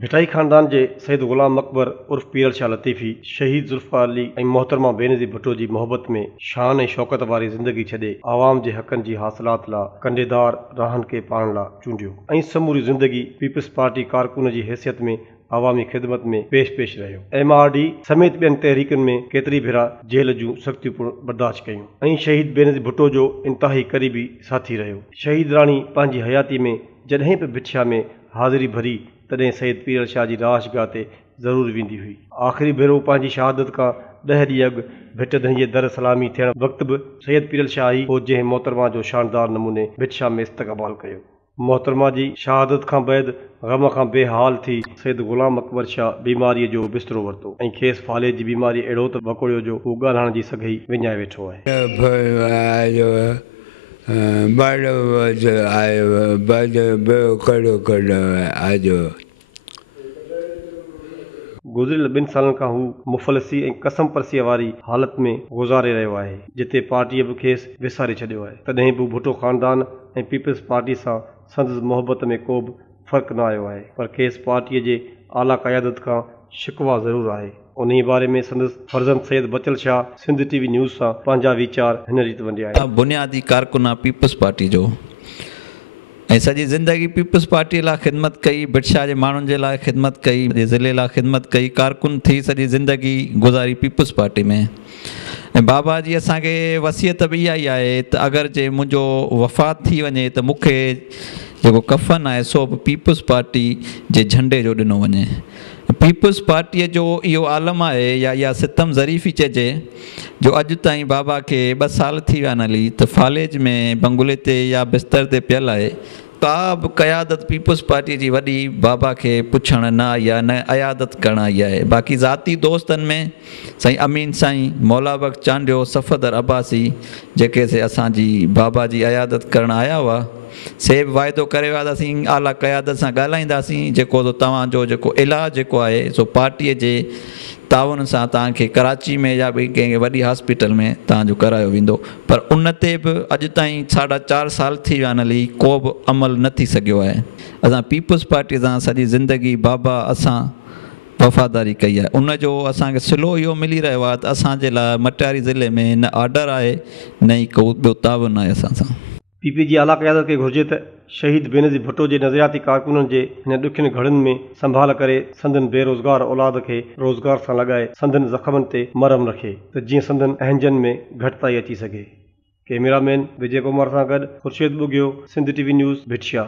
भिटाई ख़ानदान जे सैयद ग़ुलाम अकबर उर्फ़ पीरल शाह लतीफ़ी शहीद ज़ुल्फ़िकार अली ऐं मोहतरमा बेनज़ीर भुट्टो जी मोहबत में शान ऐं शौक़त वारी ज़िंदगी छॾे आवाम जे हक़नि जी हासिलात लाइ कंडेदार राहनि खे पाण लाइ चूंडियो ऐं समूरी ज़िंदगी पीपल्स पार्टी कारकुन जी हैसियत में अवामी ख़िदमत में पेश रहियो। MRD समेत ॿियनि तहरीकुनि में केतिरी भेरा जेल जूं सख़्तियूं बर्दाश्त कयूं ऐं शहीद बेनज़ीर भुट्टो जो इंतिहाई क़रीबी साथी रहियो। शहीद राणी पंहिंजी हयाती में जॾहिं बि भिटिया में हाज़िरी भरी तॾहिं सैयद पीरल शाह जी राशगाह ते ज़रूरु वेंदी हुई। आख़िरी भेरो पंहिंजी शहादत खां 10 ॾींहं अॻु भिटधणी जे दर सलामी थियण वक़्तु बि सैयद पीरल शाह ई हो जंहिं मोहतरमा जो शानदार नमूने भिटिया में इस्तक़बाल कयो। मोहतरमा जी शहादत खां बैदि ग़म खां बेहाल थी सैयद ग़ुलाम अकबर शाह बीमारीअ जो बिस्तरो वरितो ऐं खेसि फाले जी बीमारी अहिड़ो त वकोड़ियो जो हू ॻाल्हाइण जी सघई विञाए वेठो आहे। गुज़िरियल 2 सालनि खां हू मुफ़लिसी ऐं कसम परसीअ वारी हालत में गुज़ारे रहियो आहे, जिते पार्टीअ बि खेसि विसारे छॾियो आहे। तॾहिं बि भुट्टो ख़ानदान ऐं पीपल्स पार्टी सां संदसि मोहबत में को बि फ़र्क़ु न आयो आहे, पर खेसि पार्टीअ जे आला क़यादत खां शिकवा ज़रूरु आहे। उन्ही बारे में संदसि फर्ज़ंद सैयद बचल शाह सिंध TV न्यूज़ सां पंहिंजा वीचार हिन रीति वंडिया आहिनि। बुनियादी कारकुन आहे पीपल्स पार्टी जो ऐं सॼी ज़िंदगी पीपल्स पार्टी लाइ ख़िदमत कई, भिटशाह जे माण्हुनि जे लाइ ख़िदमत कई, ज़िले लाइ ख़िदमत कई, कारकुन थी सॼी ज़िंदगी गुज़ारी पीपल्स पार्टी में। ऐं बाबा जी असांखे वसियत बि इहा ई आहे त अगरि जे मुंहिंजो वफ़ात थी वञे त मूंखे जेको कफ़न आहे सो बि पीपल्स पार्टी जे झंडे जो ॾिनो वञे। पीपल्स पार्टीअ जो इहो आलम आहे या इहा सितम ज़रीफ़ी चइजे जो अॼु ताईं बाबा खे 2 साल थी विया आहिनि हली त फालेज में बंगुले ते या बिस्तर ते पियल आहे। का बि क़यादत पीपल्स पार्टी जी वॾी बाबा खे पुछण न आई आहे, न अयादत करण आई आहे। बाक़ी ज़ाती दोस्तनि में साईं अमीन साईं, मौला बख़्श चांडियो, सफ़दर अब्बासी जेके से असांजी बाबा जी अयादत करणु आया हुआ, से बि वाइदो करे विया हुआसीं आला क़यादत सां ॻाल्हाईंदासीं जेको तव्हांजो जेको इलाजु जेको आहे सो पार्टीअ जे ताउन सां तव्हांखे कराची में या ॿी कंहिं वॾी हॉस्पिटल में तव्हांजो करायो वेंदो। पर उन ते बि अॼु ताईं 4.5 साल थी विया आहिनि हली को बि अमल न थी सघियो आहे। असां पीपल्स पार्टी सां सॼी ज़िंदगी बाबा असां वफ़ादारी कई आहे। उनजो असांखे सिलो इहो मिली रहियो आहे त असांजे लाइ मटियारी ज़िले में न ऑर्डर आहे न ई को ॿियो ताउन आहे असां सां। PP जी आला क़यादत खे घुर्जे त शहीद बेनज़ीर भुट्टो जे नज़रियाती कारकुननि जे हिन ॾुखियुनि घड़ियुनि में संभाल करे संदन बेरोज़गार औलाद खे रोज़गार सां लॻाए संदन ज़ख़्मनि ते मरहम रखे त जीअं संदन अहंजनि में घटिताई अची सघे। कैमरामैन विजय कुमार सां गॾु ख़ुर्शीद बुगियो, सिंध TV न्यूज़, भिटिया।